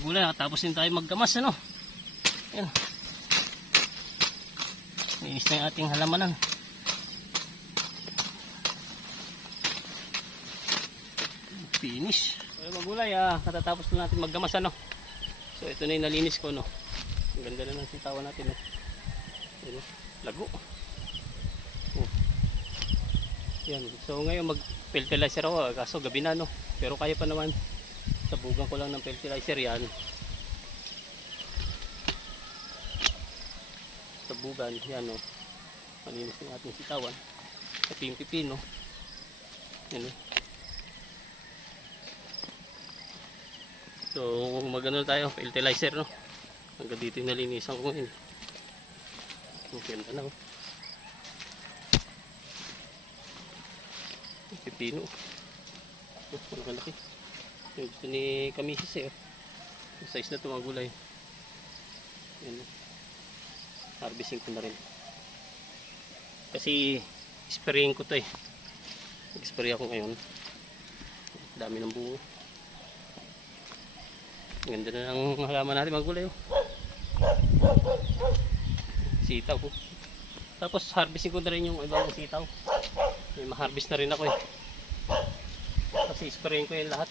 magulay, tapos din tayo maggamas, ano. Ayan. Linis na yung ating halamanan. Finish. So yung magulay, katatapos na natin maggamas, ano. So ito na yung nalinis ko, no. Ang ganda na ng sitawan natin, no. Ayan, lago. Oh. Yan. So ngayon mag-fertilizer ako, kaso gabi na, no. Pero kaya pa naman. Sabugan ko lang ng fertilizer yan. Sabugan, yan, no. Malinis ng ating sitawan. Ito yung pipino. Yan, no. So magano tayo, fertilizer, no. Hanggang dito yung nalinisan ko ngayon. Okay na, no. Pipino. Malaki-laki. Yung gusto ni Kamisis, eh. Yung size na ito mga gulay. Yan, no. Harvesting ko na rin. Kasi spraying ko to, eh. Nag-spray ako ngayon. Dami ng bunga. Ganda na ng halaman natin mga gulay, oh. Sitaw, oh. Tapos harvesting ko na rin yung ibang sitaw. May ma-harvest na rin ako, eh. Kasi spraying ko yung lahat.